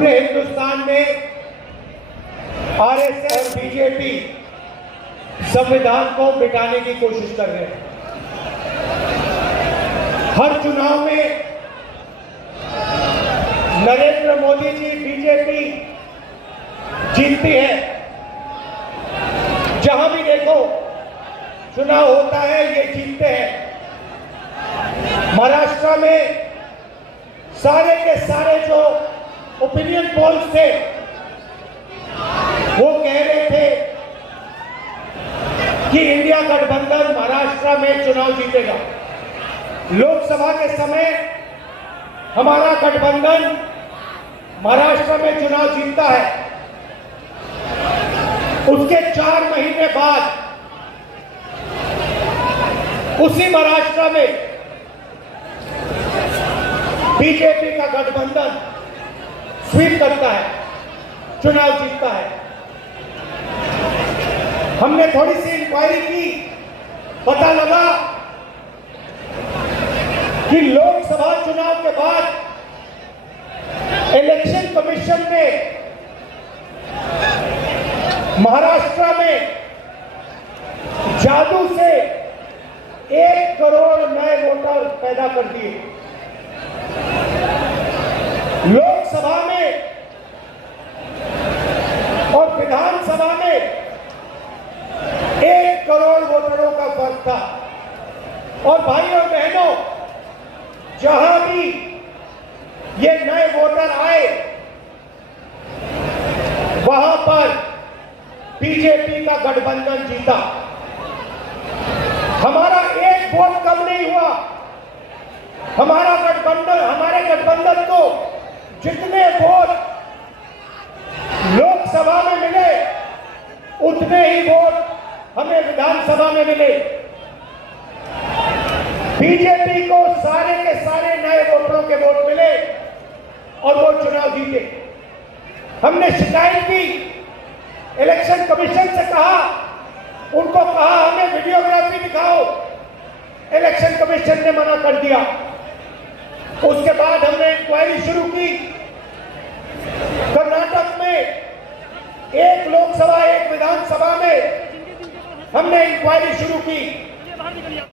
पूरे हिंदुस्तान में आरएसएस और बीजेपी संविधान को मिटाने की कोशिश कर रहे हैं। हर चुनाव में नरेंद्र मोदी जी बीजेपी जीतती है। जहां भी देखो चुनाव होता है ये जीतते हैं। महाराष्ट्र में सारे के सारे जो ओपिनियन पोल्स थे वो कह रहे थे कि इंडिया गठबंधन महाराष्ट्र में चुनाव जीतेगा। लोकसभा के समय हमारा गठबंधन महाराष्ट्र में चुनाव जीतता है। उसके 4 महीने बाद उसी महाराष्ट्र में बीजेपी का गठबंधन स्वीप करता है, चुनाव जीतता है। हमने थोड़ी सी इंक्वायरी की, पता लगा कि लोकसभा चुनाव के बाद इलेक्शन कमीशन ने महाराष्ट्र में जादू से 1 करोड़ नए वोटर पैदा कर दिए। लोकसभा में और विधानसभा में 1 करोड़ वोटरों का फर्क था। और भाइयों बहनों, जहां भी ये नए वोटर आए वहां पर बीजेपी का गठबंधन जीता। हमारा 1 वोट कम नहीं हुआ। हमारे गठबंधन को जितने वोट लोकसभा में मिले उतने ही वोट हमें विधानसभा में मिले। बीजेपी को सारे के सारे नए वोटरों के वोट मिले और वो चुनाव जीते। हमने शिकायत की, इलेक्शन कमीशन से कहा, उनको कहा हमें वीडियोग्राफी दिखाओ। इलेक्शन कमीशन ने मना कर दिया। उसके बाद हमने इंक्वायरी शुरू की। कर्नाटक में 1 लोकसभा 1 विधानसभा में हमने इंक्वायरी शुरू की।